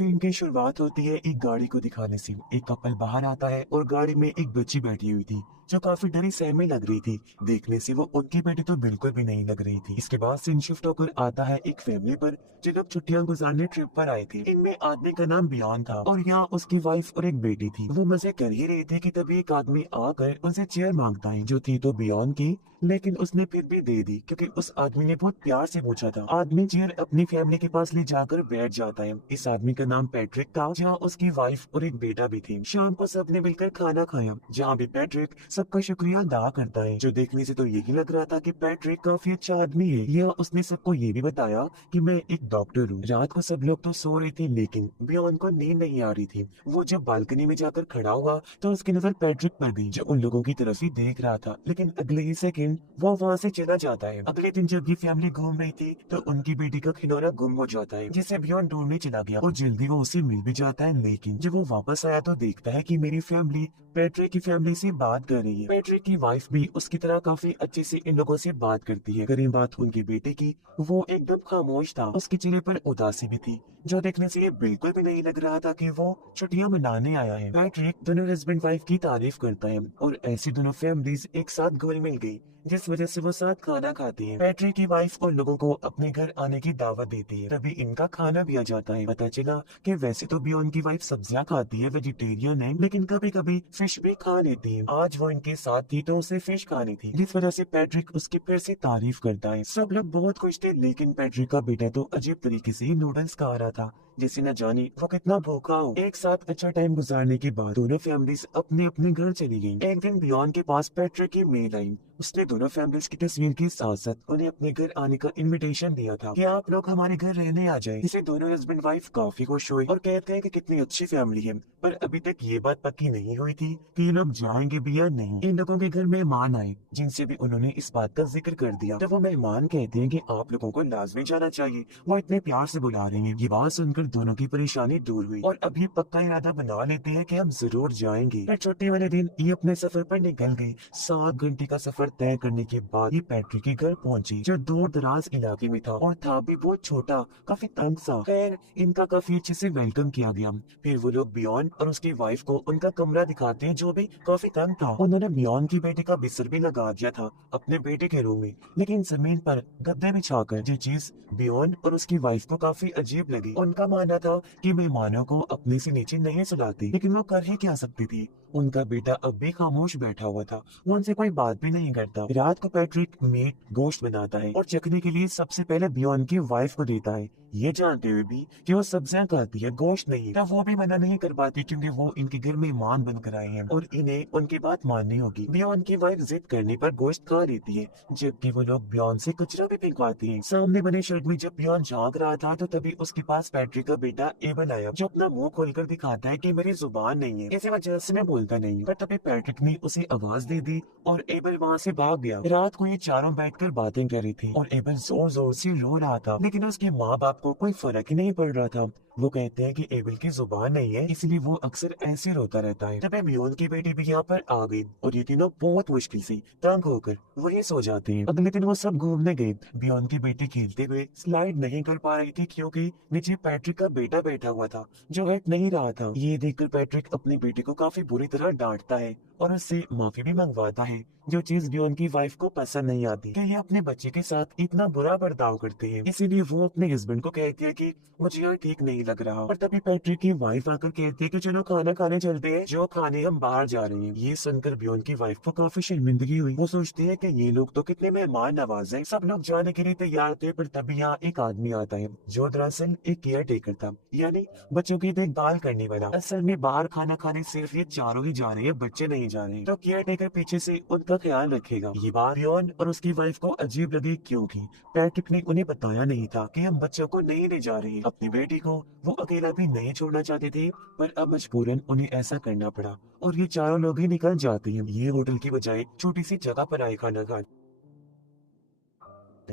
Film की शुरुआत होती है एक गाड़ी को दिखाने से। एक कपल बाहर आता है और गाड़ी में एक बच्ची बैठी हुई थी जो काफी डरी सहमी लग रही थी। देखने से वो उनकी बेटी तो बिल्कुल भी नहीं लग रही थी। इसके बाद सीन शिफ्ट होकर आता है एक फैमिली पर जो लोग छुट्टियां गुजारने ट्रिप पर आए थे। इनमें आदमी का नाम बियॉन था और यहाँ उसकी वाइफ और एक बेटी थी। वो मजे कर ही रहे थे कि तभी एक आदमी आकर उनसे चेयर मांगता है जो थी तो बियॉन की, लेकिन उसने फिर भी दे दी क्योंकि उस आदमी ने बहुत प्यार से पूछा था। आदमी चेयर अपनी फैमिली के पास ले जाकर बैठ जाता है। इस आदमी का नाम पैट्रिक था, जहाँ उसकी वाइफ और एक बेटा भी थी। शाम को सबने मिलकर खाना खाया, जहाँ भी पैट्रिक सबका शुक्रिया अदा करता है, जो देखने से तो यही लग रहा था कि पैट्रिक काफी अच्छा आदमी है। यह उसने सबको ये भी बताया कि मैं एक डॉक्टर हूँ। रात को सब लोग तो सो रहे थे लेकिन बियॉन को नींद नहीं आ रही थी। वो जब बालकनी में जाकर खड़ा हुआ तो उसकी नजर पैट्रिक पर गई जो उन लोगों की तरफ ही देख रहा था, लेकिन अगले ही सेकंड वो वहाँ से चला जाता है। अगले दिन जब ये फैमिली घूम रही थी तो उनकी बेटी का खिलौना गुम हो जाता है, जिसे बियॉन ढूंढने चला गया और जल्दी वो उसे मिल भी जाता है। लेकिन जब वो वापस आया तो देखता है कि मेरी फैमिली पैट्रिक की फैमिली से बात कर रही है। पैट्रिक की वाइफ भी उसकी तरह काफी अच्छे से इन लोगों से बात करती है। करें बात उनके बेटे की, वो एकदम खामोश था, उसके चेहरे पर उदासी भी थी, जो देखने से ये बिल्कुल भी नहीं लग रहा था कि वो छुट्टियां मनाने आया है। पैट्रिक दोनों हस्बैंड वाइफ की तारीफ करता है और ऐसी दोनों फैमिलीज एक साथ घुल मिल गई, जिस वजह से वो साथ खाना खाती है। पैट्रिक की वाइफ और लोगों को अपने घर आने की दावत देती है, तभी इनका खाना भी आ जाता है। पता चला कि वैसे तो बियॉन की वाइफ सब्जियां खाती है, वेजिटेरियन है, लेकिन कभी कभी फिश भी खा लेती है। आज वो इनके साथ थी तो उसे फिश खानी थी, जिस वजह से पैट्रिक उसकी फिर से तारीफ करता है। सब लोग बहुत खुश थे, लेकिन पैट्रिक का बेटा तो अजीब तरीके से नूडल्स खा रहा था, जैसे न जाने वो कितना भूखा हो। एक साथ अच्छा टाइम गुजारने के बाद दोनों फैमिलीज अपने अपने घर चली गईं। एक दिन बियॉन के पास पैट्रिक की मेल आई। उसने दोनों फैमिलीज की तस्वीर के साथ साथ उन्हें अपने घर आने का इनविटेशन दिया था कि आप लोग हमारे घर रहने आ जाएं। इसे दोनों हस्बैंड वाइफ काफी खुश हुए और कहते हैं कि कितनी अच्छी फैमिली है, पर अभी तक ये बात पक्की नहीं हुई थी कि ये लोग जाएंगे भी या नहीं। इन लोगों के घर मेहमान आए जिनसे भी उन्होंने इस बात का जिक्र कर दिया। तो वो मेहमान कहते हैं कि आप लोगों को लाजमी जाना चाहिए, वो इतने प्यार से बुला रहे हैं। ये बात सुनकर दोनों की परेशानी दूर हुई और अब ये पक्का इरादा बना लेते हैं कि हम जरूर जाएंगे। फिर छुट्टी वाले दिन ये अपने सफर पर निकल गए। 7 घंटे का सफर तय करने के बाद ये पैट्रिक के घर पहुंची, जो दूर दराज इलाके में था और था भी बहुत छोटा, काफी तंग सा। खैर इनका काफी अच्छे से वेलकम किया गया। फिर वो लोग बियॉन और उसकी वाइफ को उनका कमरा दिखाते हैं, जो भी काफी तंग था। उन्होंने बियॉन की बेटे का बिस्तर भी लगा दिया था अपने बेटे के रूम में, लेकिन जमीन पर गद्दे बिछाकर, जो चीज बियॉन और उसकी वाइफ को काफी अजीब लगी। उनका मानना था कि मेहमानों को अपने से नीचे नहीं सुलाती, लेकिन वो कर ही क्या सकती थी। उनका बेटा अब भी खामोश बैठा हुआ था, वो उनसे कोई बात भी नहीं करता। रात को पैट्रिक मीट गोश्त बनाता है और चखने के लिए सबसे पहले बियॉन की वाइफ को देता है, ये जानते हुए भी कि वो सब्जियां खाती है, गोश्त नहीं। तब वो भी मना नहीं कर पाती क्योंकि वो इनके घर मेहमान बनकर आए हैं और इन्हें उनकी बात माननी होगी। बियॉन की वाइफ जिद करने पर गोश्त खा लेती है, जबकि वो लोग बियॉन से कचरा भी फेंकवाती हैं। सामने बने शेड में जब बियॉन झांक रहा था तो तभी उसके पास पैट्रिक का बेटा एबल आया, जो अपना मुंह खोलकर दिखाता है कि मेरी जुबान नहीं है, इसी वजह से मैं बोलता नहीं। पर तभी पैट्रिक ने उसे आवाज दे दी और एबल वहाँ से भाग गया। रात को ये चारों बैठकर बातें कर रही थी और एबल जोर जोर से रो रहा था, लेकिन उसके माँ बाप को कोई फर्क ही नहीं पड़ रहा था। वो कहते हैं कि एबल की जुबान नहीं है, इसलिए वो अक्सर ऐसे रोता रहता है। तब बियॉन की बेटी भी यहाँ पर आ गई और ये तीनों बहुत मुश्किल से तंग होकर वहीं सो जाते हैं। अगले दिन वो सब घूमने गए। बियॉन की बेटी खेलते हुए स्लाइड नहीं कर पा रही थी क्योंकि नीचे पैट्रिक का बेटा बैठा हुआ था जो हट नहीं रहा था। ये देखकर पैट्रिक अपनी बेटी को काफी बुरी तरह डांटता है और उससे माफी भी मंगवाता है, जो चीज बियॉन की वाइफ को पसंद नहीं आती कि ये अपने बच्चे के साथ इतना बुरा बर्ताव करते हैं। इसीलिए वो अपने हस्बैंड को कहती है कि मुझे यहाँ ठीक नहीं लग रहा। और तभी पैट्रिक की वाइफ आकर कहती है कि चलो खाना खाने चलते हैं, जो खाने हम बाहर जा रहे हैं। ये सुनकर बियॉन की वाइफ को काफी शर्मिंदगी हुई। वो सोचती है कि ये लोग तो कितने मेहमान नवाज हैं। सब लोग जाने के लिए तैयार थे, पर तभी यहाँ एक आदमी आता है जो दरअसल एक केयर टेकर था, यानी बच्चों की देखभाल करने वाला। असल में बाहर खाना खाने सिर्फ ये चारों ही जा रहे हैं, बच्चे नहीं जा रहे, तो केयर टेकर पीछे से उनका ख्याल रखेगा। ये बात बियॉन और उसकी वाइफ को अजीब लगी क्योंकि पैट्रिक ने उन्हें बताया नहीं था कि हम बच्चों को नहीं ले जा रहे। अपनी बेटी को वो अकेला भी नहीं छोड़ना चाहते थे, पर अब मजबूरन उन्हें ऐसा करना पड़ा और ये चारों लोग ही निकल जाते हैं। ये होटल की बजाय छोटी सी जगह पर आए खाना खाने,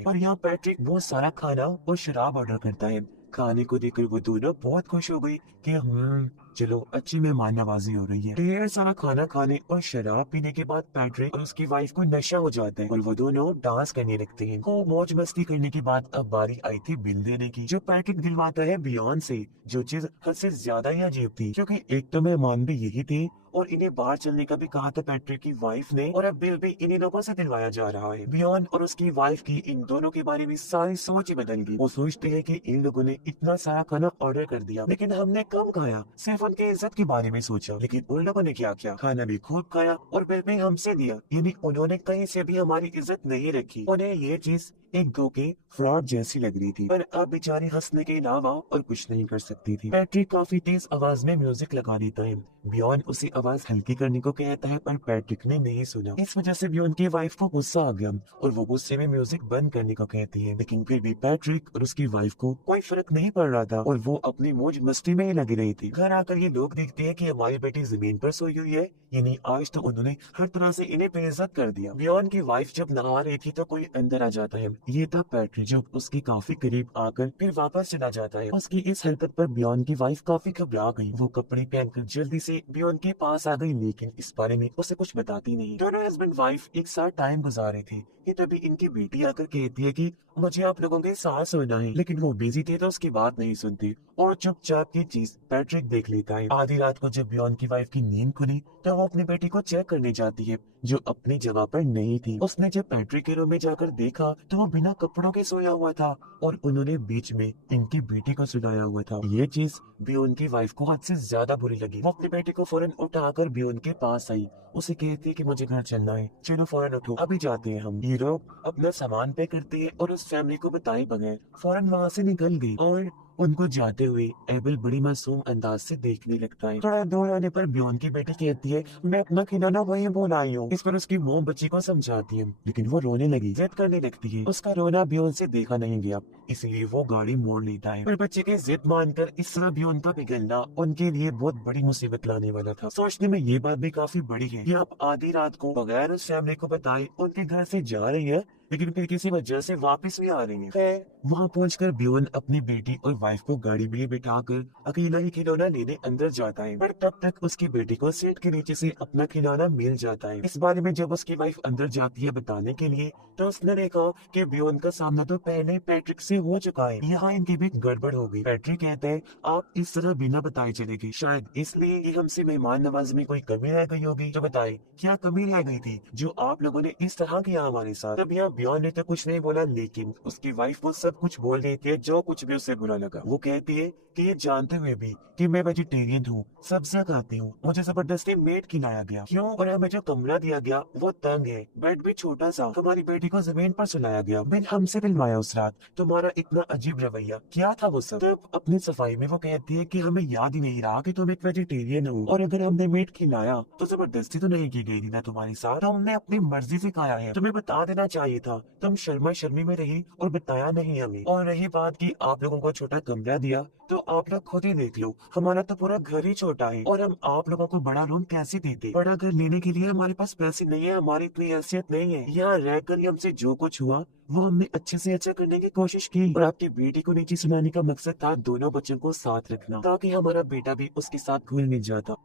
और यहाँ पैट्रिक बहुत सारा खाना और शराब ऑर्डर करता है। खाने को देखकर वो दोनों बहुत खुश हो गई कि चलो अच्छी मेहमान नवाजी हो रही है। ढेर सारा खाना खाने और शराब पीने के बाद पैट्रिक और उसकी वाइफ को नशा हो जाता है और वो दोनों डांस करने लगते हैं। वो मौज मस्ती करने के बाद अब बारी आई थी बिल देने की, जो पैट्रिक दिलवाता है बियॉन से, जो चीज हद से ज्यादा ही अजीब थी क्योंकि एक तो मेहमान भी यही थे और इन्हें बाहर चलने का भी कहा था पैट्रिक की वाइफ ने, और अब बिल भी इन्हीं लोगों से दिलवाया जा रहा है। बियॉन और उसकी वाइफ की इन दोनों के बारे में सारी सोच ही बदल गई। वो सोचते हैं कि इन लोगों ने इतना सारा खाना ऑर्डर कर दिया लेकिन हमने कम खाया, सिर्फ उनके इज्जत के बारे में सोचा। लेकिन उन लोगों ने क्या किया, खाना भी खूब खाया और बिल भी हमसे दिया, यानी उन्होंने कहीं से भी हमारी इज्जत नहीं रखी। उन्हें ये चीज एक धोखे फ्रॉड जैसी लग रही थी, पर अब बेचारी हंसने के अलावा और कुछ नहीं कर सकती थी। पैट्रिक काफी तेज आवाज में म्यूजिक लगा देता है। बियॉन उसे आवाज हल्की करने को कहता है पर पैट्रिक ने नहीं सुना। इस वजह से बियॉन की वाइफ को गुस्सा आ गया और वो गुस्से में म्यूजिक बंद करने को कहती है, लेकिन फिर भी पैट्रिक और उसकी वाइफ को कोई फर्क नहीं पड़ रहा था और वो अपनी मौज मस्ती में ही लगी रही थी। घर आकर ये लोग देखते हैं कि हमारी बेटी जमीन पर सोई हुई है, यानी आज तो उन्होंने हर तरह से इन्हें बेइज्जत कर दिया। बियॉन की वाइफ जब नहा रही थी तो कोई अंदर आ जाता है। ये था पैट्रिक जो उसके काफी करीब आकर फिर वापस चला जाता है। उसकी इस हरकत पर बियॉन की वाइफ काफी घबरा गई। वो कपड़े पहनकर जल्दी से बियॉन के पास आ गई, लेकिन इस बारे में उसे कुछ बताती नहीं। दोनों हस्बैंड वाइफ एक साथ टाइम गुजार रहे थे कि तभी इनकी बेटी आकर कहती है कि मुझे आप लोगों के साथ सोना है, लेकिन वो बिजी थे तो उसकी बात नहीं सुनती और चुपचाप की चीज पैट्रिक देख लेता है। आधी रात को जब बियॉन की वाइफ की नींद खुली तो वो अपनी बेटी को चेक करने जाती है जो अपनी जगह पर नहीं थी। उसने जब पैट्रिक के रूम में जाकर देखा तो वो बिना कपड़ों के सोया हुआ था और उन्होंने बीच में इनकी बेटी को सुलाया हुआ था। ये चीज बियॉन की वाइफ को हद से ज्यादा बुरी लगी। वो अपनी बेटी को फौरन उठाकर बियॉन के पास आई, उसे कहती है कि मुझे घर चलना है, चलो फौरन उठो अभी जाते हैं हम। ये लोग अपना सामान पे करते हैं और उस फैमिली को बताए बगैर फौरन वहाँ से निकल गई और उनको जाते हुए एबल बड़ी मासूम अंदाज से देखने लगता है। थोड़ा दूर आने पर बियॉन की बेटी कहती है मैं अपना खिलौना वहीं भूल आई हूँ। इस पर उसकी मोम बच्ची को समझाती है लेकिन वो रोने लगी, जिद करने लगती है। उसका रोना बियॉन से देखा नहीं गया इसलिए वो गाड़ी मोड़ लेता है, पर बच्चे की जिद मानकर इस तरह बियॉन का पिघलना उनके लिए बहुत बड़ी मुसीबत लाने वाला था। सोचने में ये बात भी काफी बड़ी है कि आप आधी रात को बगैर उस फैमिली को बताए उनके घर से जा रही है लेकिन फिर किसी वजह से वापस भी आ रही है। वहाँ पहुंचकर बियॉन अपनी बेटी और वाइफ को गाड़ी में बिठाकर अकेला ही खिलौना लेने अंदर जाता है, पर तब तक उसकी बेटी को सीट के नीचे से अपना खिलौना मिल जाता है। इस बारे में जब उसकी वाइफ अंदर जाती है बताने के लिए तो उसने देखा कि बियॉन का सामना तो पहले पैट्रिक से हो चुका है। यहाँ इनकी भी गड़बड़ हो गई। पैट्रिक कहता है आप इस तरह बिना बताए चले गए, शायद इसलिए कि हमसे मेहमान नवाजी में कोई कमी रह गई होगी। तो बताए क्या कमी रह गई थी जो आप लोगों ने इस तरह किया हमारे साथ। तब यहाँ बियॉन ने तो कुछ नहीं बोला लेकिन उसकी वाइफ वो सब कुछ बोल देती है जो कुछ भी उसे बुरा लगा। वो कहती है कि ये जानते हुए भी कि मैं वेजिटेरियन हूँ, सब्जियां खाती हूँ, मुझे जबरदस्ती मीट खिलाया गया क्यों, और हमें जो कमरा दिया गया वो तंग है, बेड भी छोटा सा, हमारी बेटी को जमीन पर सुलाया गया, बिन हमसे दिलवाया उस रात, तुम्हारा इतना अजीब रवैया क्या था वो सब। तब अपनी सफाई में वो कहती है कि हमें याद ही नहीं रहा कि तुम एक वेजिटेरियन हो और अगर हमने मीट खिलाया तो जबरदस्ती तो नहीं की गई थी ना तुम्हारे साथ, हमने अपनी मर्जी से खाया है, तुम्हें बता देना चाहिए था, तुम शर्मा शर्मी में रही और बताया नहीं हमें। और रही बात की आप लोगों को छोटा कमरा दिया तो आप लोग खुद ही देख लो, हमारा तो पूरा घर ही छोटा है और हम आप लोगों को बड़ा रूम कैसे देते। बड़ा घर लेने के लिए हमारे पास पैसे नहीं है, हमारी इतनी हैसियत नहीं है, यहाँ रहकर ही हमसे जो कुछ हुआ वो हमने अच्छे से अच्छा करने की कोशिश की और आपकी बेटी को नीचे सुनाने का मकसद था दोनों बच्चों को साथ रखना ताकि हमारा बेटा भी उसके साथ घुल मिल जाता।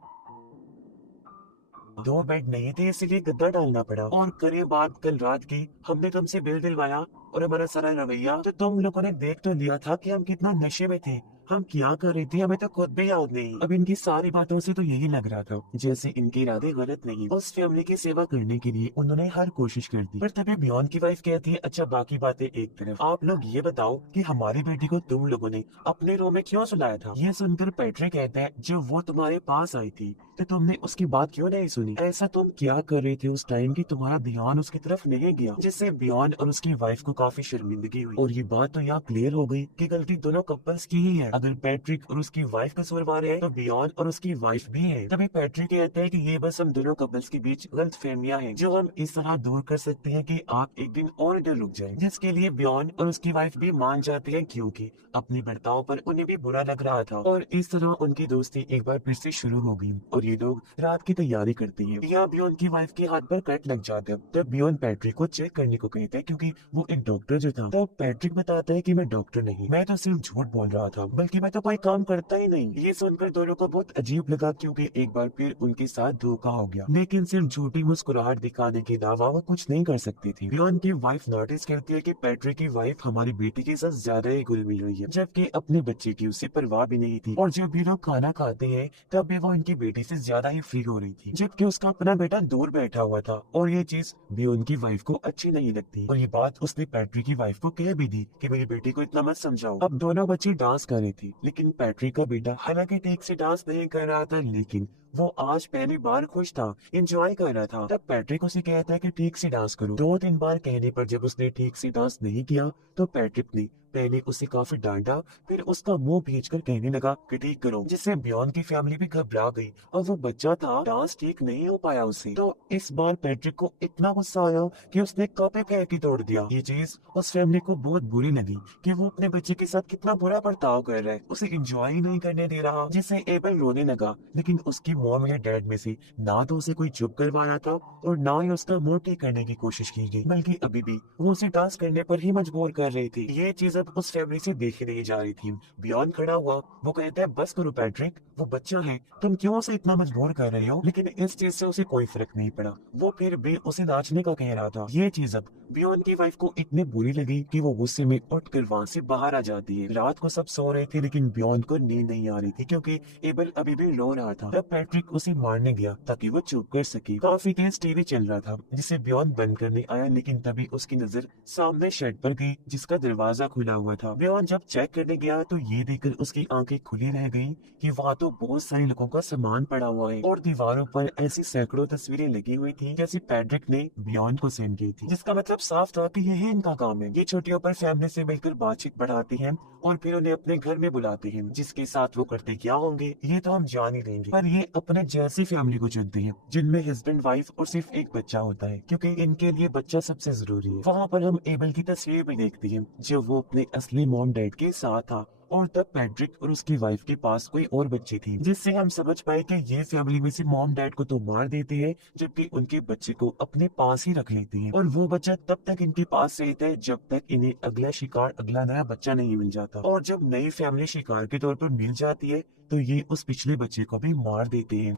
दो बेड नहीं थे इसलिए गद्दा डालना पड़ा और करिए बात कल रात की, हमने तुमसे बिल दिलवाया और हमारा सारा रवैया तो तुम लोगों ने देख तो लिया था कि हम कितना नशे में थे, हम क्या कर रहे थे हमें तो खुद भी याद नहीं। अब इनकी सारी बातों से तो यही लग रहा था जैसे इनके इरादे गलत नहीं, उस फैमिली की सेवा करने के लिए उन्होंने हर कोशिश कर दी। पर तभी बियॉन की वाइफ कहती है अच्छा बाकी बातें एक तरफ, आप लोग ये बताओ कि हमारी बेटी को तुम लोगों ने अपने रूम में क्यों सुलाया था। ये सुनकर पैट्रिक कहता है जब वो तुम्हारे पास आई थी तो तुमने उसकी बात क्यों नहीं सुनी, ऐसा तुम क्या कर रहे थे उस टाइम की तुम्हारा ध्यान उसकी तरफ नहीं गया, जिससे बियॉन और उसकी वाइफ को काफी शर्मिंदगी हुई। और ये बात तो यहाँ क्लियर हो गई कि गलती दोनों कपल्स की ही है, अगर पैट्रिक और उसकी वाइफ कसूरवार है तो बियॉन और उसकी वाइफ भी है। तभी पैट्रिक कहता है कि ये बस हम दोनों कपल्स के बीच गलत फहमियां हैं जो हम इस तरह दूर कर सकते हैं कि आप एक दिन और इधर रुक जाएं, जिसके लिए बियॉन और उसकी वाइफ भी मान जाती है क्योंकि अपने बर्ताव पर उन्हें भी बुरा लग रहा था। और इस तरह उनकी दोस्ती एक बार फिर से शुरू हो गई और ये लोग रात की तैयारी करते हैं। यहाँ बियॉन की वाइफ के हाथ पर कट लग जाता है, तब बियॉन पैट्रिक को चेक करने को कहता है क्योंकि वो एक डॉक्टर जो था। तो पैट्रिक बताता है कि मैं डॉक्टर नहीं, मैं तो सिर्फ झूठ बोल रहा था, बल्कि मैं तो कोई काम करता ही नहीं। ये सुनकर दोनों को बहुत अजीब लगा, क्योंकि एक बार फिर उनके साथ धोखा हो गया। लेकिन सिर्फ झूठी मुस्कुराहट दिखाने के अलावा वो कुछ नहीं कर सकती थी। बियॉन की वाइफ नोटिस करती है कि पैट्रिक की वाइफ हमारी बेटी के साथ ज्यादा ही घुल मिल रही है, जबकि अपने बच्चे की उसे परवाह भी नहीं थी। और जब भी लोग खाना खाते हैं तब भी वो इनकी बेटी से ज्यादा ही फ्री हो रही थी, जबकि उसका अपना बेटा दूर बैठा हुआ था। और ये चीज भी उनकी वाइफ को अच्छी नहीं लगती, और ये बात उसने पैट्रिक की वाइफ को कह भी दी कि मेरी बेटी को इतना मत समझाओ। अब दोनों बच्चे डांस कर रहे थे, लेकिन पैट्रिक का बेटा हालांकि ठीक से डांस नहीं कर रहा था, लेकिन वो आज पहली बार खुश था, एंजॉय कर रहा था। तब पैट्रिक उसे कहता है कि ठीक से डांस करो। 2-3 बार कहने पर जब उसने ठीक से डांस नहीं किया तो पैट्रिक ने पहले उसे काफी डांटा, फिर उसका मुंह भींचकर कहने लगा कि ठीक करो, जिससे बियॉन की फैमिली भी घबरा गई। और वो बच्चा था, डांस ठीक नहीं हो पाया उसे। तो इस बार पैट्रिक को इतना गुस्सा आया कि उसने कप ही फेंक के तोड़ दिया। ये चीज उस फैमिली को बहुत बुरी लगी कि वो अपने बच्चे के साथ कितना बुरा बर्ताव कर रहा है, उसे एंजॉय ही नहीं करने दे रहा, जिससे एबल रोने लगा। लेकिन उसकी मॉम या डैड में से ना तो उसे कोई चुप करवा रहा था और ना ही उसका मुंह ठीक करने की कोशिश की गई, बल्कि अभी भी वो उसे डांस करने पर ही मजबूर कर रही थी। ये चीज अब उस फैमिली से देखी नहीं जा रही थी। बियॉन खड़ा हुआ, वो कहता है बस करो पैट्रिक, वो बच्चा है, तुम क्यों उसे इतना मजबूर कर रहे हो। लेकिन इस चीज से उसे कोई फर्क नहीं पड़ा, वो फिर भी उसे नाचने का कह रहा था। ये चीज अब बियॉन की वाइफ को इतनी बुरी लगी कि वो गुस्से में उठकर वहाँ से बाहर आ जाती है। रात को सब सो रहे थे, लेकिन बियॉन को नींद नहीं आ रही थी, क्योंकि एबल अभी भी रो रहा था। तब पैट्रिक उसे मारने गया ताकि वो चुप कर सके। काफी तेज टीवी चल रहा था, जिसे बियॉन बंद करने आया, लेकिन तभी उसकी नजर सामने शेड पर गई, जिसका दरवाजा खुला हुआ था। बियॉन जब चेक करने गया तो ये देखकर उसकी आंखें खुली रह गईं कि वहाँ तो बहुत सारे लोगों का सामान पड़ा हुआ है, और दीवारों पर ऐसी सैकड़ों तस्वीरें लगी हुई थी जैसे पैट्रिक ने बियॉन को सेंड की थी, जिसका मतलब साफ था कि यही इनका काम है। ये छुट्टियों पर फैमिली से मिलकर बातचीत बढ़ाते हैं और फिर उन्हें अपने घर में बुलाते हैं, जिसके साथ वो करते क्या होंगे ये तो हम जान ही लेंगे। पर ये अपने जैसी फैमिली को चुनते हैं, जिनमें हस्बैंड वाइफ और सिर्फ एक बच्चा होता है, क्योंकि इनके लिए बच्चा सबसे जरूरी है। वहाँ पर हम एबल की तस्वीर भी देखते हैं, जो वो अपने असली मॉम डैड के साथ था। और तब पैट्रिक और उसकी वाइफ के पास कोई और बच्ची थी, जिससे हम समझ पाए कि ये फैमिली में से मॉम डैड को तो मार देते हैं, जबकि उनके बच्चे को अपने पास ही रख लेते हैं। और वो बच्चा तब तक इनके पास रहता है जब तक इन्हें अगला शिकार, अगला नया बच्चा नहीं मिल जाता। और जब नई फैमिली शिकार के तौर पर मिल जाती है तो ये उस पिछले बच्चे को भी मार देते हैं।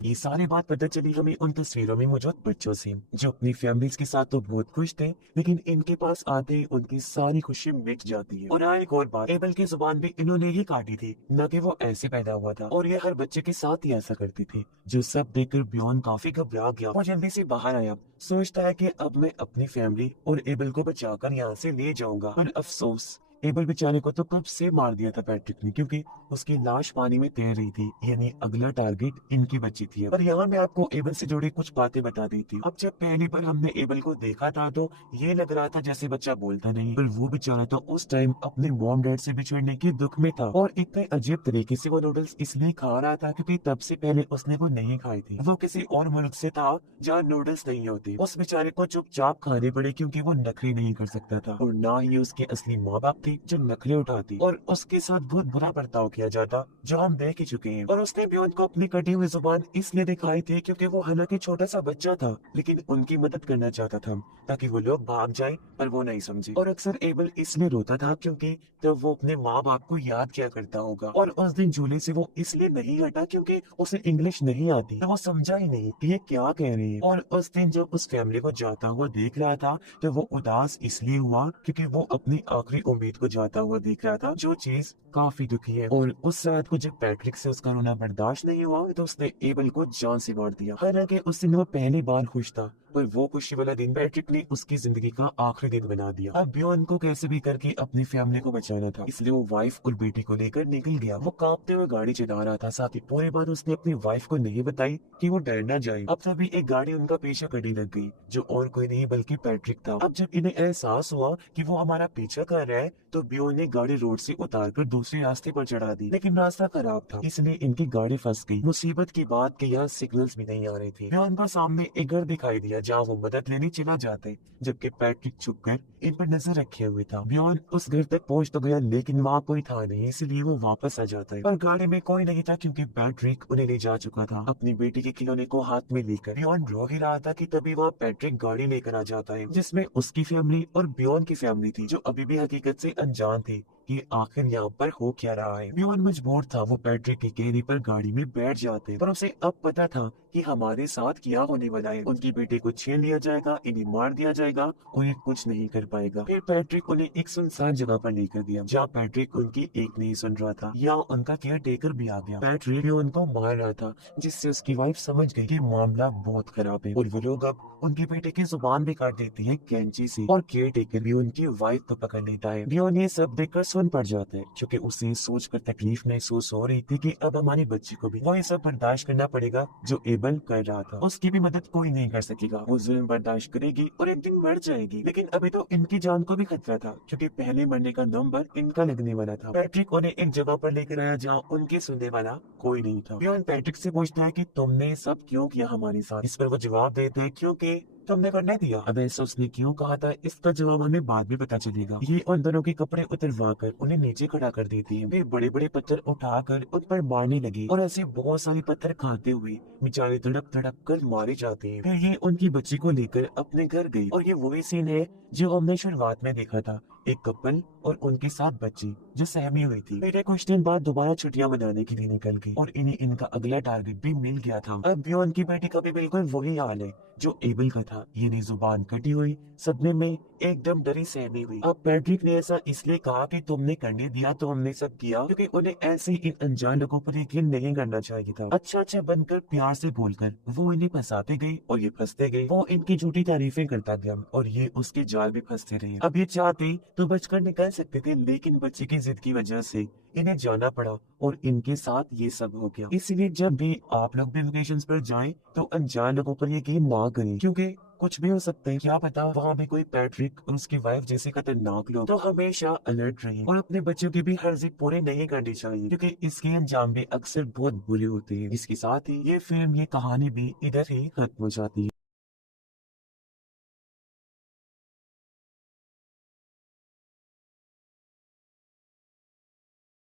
ये सारी बात पता चली हमें उन तस्वीरों में मौजूद बच्चों से, जो अपनी फैमिलीज के साथ तो बहुत खुश थे, लेकिन इनके पास आते ही उनकी सारी खुशी मिट जाती है। और हाँ, एक और बात, एबल की जुबान भी इन्होंने ही काटी थी, न कि वो ऐसे पैदा हुआ था। और ये हर बच्चे के साथ ही ऐसा करते थे। जो सब देखकर बियॉन काफी घबरा गया। वो जल्दी से बाहर आया, सोचता है कि अब मैं अपनी फैमिली और एबल को बचाकर यहाँ से ले जाऊंगा। पर अफसोस, एबल बेचारे को तो कब से मार दिया था पैट्रिक ने, क्योंकि उसकी लाश पानी में तैर रही थी, यानी अगला टारगेट इनकी बच्ची थी। पर यहाँ मैं आपको एबल से जुड़ी कुछ बातें बता देती हूँ। अब जब पहली बार हमने एबल को देखा था तो ये लग रहा था जैसे बच्चा बोलता नहीं, पर वो बेचारा तो उस टाइम अपने मॉम डैड से बिछड़ने के दुख में था। और इतने अजीब तरीके से वो नूडल्स इसलिए खा रहा था क्योंकि तब से पहले उसने वो नहीं खाई थी। वो किसी और मुल्क से था जहाँ नूडल्स नहीं होते। उस बेचारे को चुपचाप खाने पड़े, क्योंकि वो नखरे नहीं कर सकता था, और ना ही उसके असली माँ बाप थे जो नखरे उठाती, और उसके साथ बहुत बुरा बर्ताव किया जाता, जो हम देख ही चुके हैं। और उसने बियॉन को अपनी कटी हुई जुबान इसलिए दिखाई थी क्योंकि वो हालांकि छोटा सा बच्चा था, लेकिन उनकी मदद करना चाहता था ताकि वो लोग भाग जाएं, पर वो नहीं समझे। और अक्सर एबल इसलिए रोता था क्योंकि तब वो अपने माँ बाप को याद किया करता होगा। और उस दिन झूले से वो इसलिए नहीं हटा क्योंकि उसे इंग्लिश नहीं आती, तो वो समझा ही नहीं कि ये क्या कह रही है। और उस दिन जब उस फैमिली को जाता हुआ देख रहा था तो वो उदास इसलिए हुआ क्योंकि वो अपनी आखिरी उम्मीद को जाता हुआ देख रहा था, जो चीज काफी दुखी है। और उस रात को जब पैट्रिक से उसका रोना बर्दाश्त नहीं हुआ तो उसने एबल को जान से मार दिया। हालांकि उस दिन वो पहली बार खुश था, पर वो खुशी वाला दिन पैट्रिक ने उसकी जिंदगी का आखिरी दिन बना दिया। अब बियॉन को कैसे भी करके अपनी फैमिली को बचाना था, इसलिए वो वाइफ और बेटी को लेकर निकल गया। वो कांपते हुए गाड़ी चला रहा था, साथ ही पूरी बात उसने अपनी वाइफ को नहीं बताई कि वो डर ना जाए। अब तभी एक गाड़ी उनका पीछा करने लग गई, जो और कोई नहीं बल्कि पैट्रिक था। अब जब इन्हें एहसास हुआ कि वो हमारा पीछा कर रहा है तो बियॉन ने गाड़ी रोड से उतारकर दूसरे रास्ते पर चढ़ा दी, लेकिन रास्ता खराब था, इसलिए इनकी गाड़ी फंस गई। मुसीबत की बात कि यहाँ सिग्नल्स भी नहीं आ रहे थे। बियॉन को सामने एक घर दिखाई दिया है जहाँ वो मदद लेने चला जाता है, जबकि पैट्रिक छुपकर इन पर नजर रखे हुए था। बियॉन उस घर तक पहुंच तो गया, लेकिन वहाँ कोई था नहीं, इसलिए वो वापस आ जाता है। पर गाड़ी में कोई नहीं था क्योंकि पैट्रिक उन्हें ले जा चुका था अपनी बेटी के खिलौने को हाथ में लेकर। बियॉन रो ही रहा था कि तभी वहाँ पैट्रिक गाड़ी लेकर आ जाता है, जिसमें उसकी फैमिली और बियॉन की फैमिली थी, जो अभी भी हकीकत से अनजान थी कि आखिर यहाँ पर हो क्या रहा है। बियॉन मजबूर था, वो पैट्रिक के कहने पर गाड़ी में बैठ जाते, पर उसे अब पता था कि हमारे साथ क्या होने वाला है। उनकी बेटे को छीन लिया जाएगा, इन्हें मार दिया जाएगा और ये कुछ नहीं कर पाएगा। फिर पैट्रिक उन्हें एक सुनसान जगह पर लेकर गया, जहाँ पैट्रिक उनकी एक नहीं सुन रहा था। यहाँ उनका केयर टेकर भी आ गया। पैट्रिक भी उनको मार रहा था, जिससे उसकी वाइफ समझ गई कि मामला बहुत खराब है और वो लोग अब उनके बेटे की जुबान भी काट देती है कैंची से, और केयर टेकर भी उनकी वाइफ को पकड़ लेता है। बियॉन ये सब देखकर सुन पड़ जाता है, क्योंकि उसे सोचकर तकलीफ महसूस हो रही थी कि अब हमारे बच्चे को भी वो ये सब बर्दाश्त करना पड़ेगा जो एबल कर रहा था। उसकी भी मदद कोई नहीं कर सकेगा, वो जुल्म बर्दाश्त करेगी और एक दिन मर जाएगी। लेकिन अभी तो इनकी जान को भी खतरा था, क्योंकि पहले मरने का नंबर इनका लगने वाला था। पैट्रिक उन्हें एक जगह पर लेकर आया जहाँ उनके सुनने वाला कोई नहीं था। बियॉन पैट्रिक से पूछता है कि तुमने सब क्यों किया हमारे साथ। इस पर वो जवाब देते हैं क्योंकि तुमने करने दिया। अब ऐसा उसने क्यों कहा था, इसका जवाब हमें बाद में पता चलेगा। ये उन दोनों के कपड़े उतरवा कर उन्हें नीचे खड़ा कर देती है। वे बड़े बड़े पत्थर उठाकर उन पर मारने लगे और ऐसे बहुत सारे पत्थर खाते हुए बेचारे तड़प तड़प कर मारे जाते हैं। फिर ये उनकी बच्ची को लेकर अपने घर गई, और ये वही सीन है जो हमने शुरुआत में देखा था, एक कपल और उनके साथ बच्ची जो सहमी हुई थी। फिर कुछ दिन बाद दोबारा छुट्टियां मनाने के लिए निकल गई और इन्हें इनका अगला टारगेट भी मिल गया था। अब भी उनकी बेटी का भी बिल्कुल वही हाल है जो एबल का था, ये जुबान कटी हुई, सदमे में एकदम डरी सहमी हुई। अब पैट्रिक ने ऐसा इसलिए कहा कि तुमने करने दिया तो हमने सब किया, क्योंकि उन्हें ऐसे इन अनजान लोगों पर यकीन नहीं करना चाहिए था। अच्छा अच्छा बनकर प्यार से बोलकर वो इन्हें फंसाते गए और ये फंसते गए। वो इनकी झूठी तारीफें करता गया और ये उसके जाल में फंसते रहे। अब ये चाहते तो बचकर निकल सकते थे, लेकिन बच्चे की जिद की वजह से इन्हें जाना पड़ा और इनके साथ ये सब हो गया। इसलिए जब भी आप लोग भी वेकेशंस पर जाएं तो अनजान लोगों पर यकीन ना करें, क्योंकि कुछ भी हो सकता है, क्या पता वहाँ भी कोई पैट्रिक और उसकी वाइफ जैसे खतरनाक लोग। तो हमेशा अलर्ट रहें और अपने बच्चों की भी हर जिद पूरी नहीं करनी चाहिए, क्योंकि इसके अंजाम भी अक्सर बहुत बुरे होते हैं। इसके साथ ही ये फिल्म, ये कहानी भी इधर ही खत्म हो जाती है।